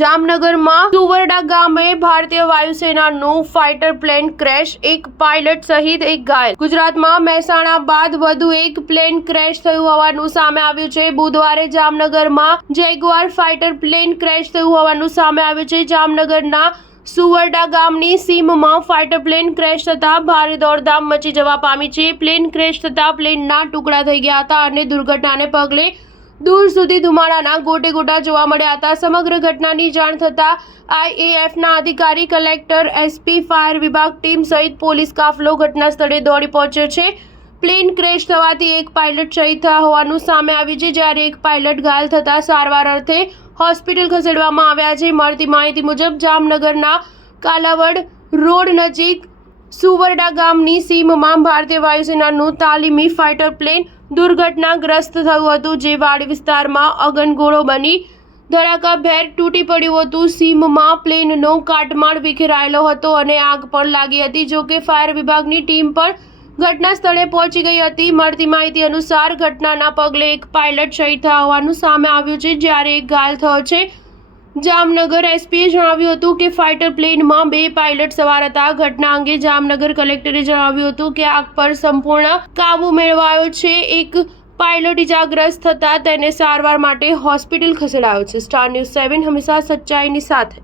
જામનગરમાં સુવરડા ગામે ભારતીય વાયુસેનાનું ફાઇટર પ્લેન ક્રેશ, એક પાયલટ સહિત એક ઘાયલ. ગુજરાતમાં મહેસાણા બાદ વધુ એક પ્લેન ક્રેશ થયું હોવાનું સામે આવ્યું છે. બુધવારે જામનગરમાં જેગુઆર ફાઇટર પ્લેન ક્રેશ થયું હોવાનું સામે આવ્યું છે. જામનગરના સુવરડા ગામની સીમમાં ફાઇટર પ્લેન ક્રેશ થતા ભારે દોડધામ મચી જવા પામી છે. પ્લેન ક્રેશ થતા પ્લેનના ટુકડા થઈ ગયા હતા અને દુર્ઘટનાને પગલે દૂર સુધી ધુમાડાના ગોટે ગોટા જોવા મળ્યા હતા. સમગ્ર ઘટનાની જાણ થતાં આઈએએફના અધિકારી, કલેક્ટર, એસપી, ફાયર વિભાગ ટીમ સહિત પોલીસ કાફલો ઘટના સ્થળે દોડી પહોંચ્યો છે. પ્લેન ક્રેશ થવાથી એક પાયલટ શહીદ થયા હોવાનું સામે આવ્યું છે, જ્યારે એક પાયલટ ઘાયલ થતાં સારવાર અર્થે હોસ્પિટલ ખસેડવામાં આવ્યા છે. મળતી માહિતી મુજબ જામનગરના કાલાવડ રોડ નજીક સુવરડા ગામની સીમમાં ભારતીય વાયુસેનાનું તાલીમી ફાઇટર પ્લેન દુર્ઘટનાગ્રસ્ત થયું હતું, જે વાડી વિસ્તારમાં અગનગોળો બની ધડાકાભેર તૂટી પડ્યું હતું. સીમમાં પ્લેનનો કાટમાળ વિખેરાયેલો હતો અને આગ પણ લાગી હતી. જોકે ફાયર વિભાગની ટીમ પણ ઘટના સ્થળે પહોંચી ગઈ હતી. મળતી માહિતી અનુસાર ઘટનાના પગલે એક પાયલટ શહીદ થયા હોવાનું સામે આવ્યું છે, જ્યારે એક ઘાયલ થયો છે. જામનગર એસપીએ જણાવ્યું હતું કે ફાઇટર પ્લેનમાં 2 પાયલટ સવાર હતા. ઘટના અંગે જામનગર કલેક્ટરે જણાવ્યું હતું કે આગ પર સંપૂર્ણ કાબુ મેળવાયો છે. એક પાયલટ ઇજાગ્રસ્ત થતાં તેને સારવાર માટે હોસ્પિટલ ખસેડાયો છે. સ્ટાર ન્યૂઝ 7 હંમેશા સચ્ચાઈની સાથે.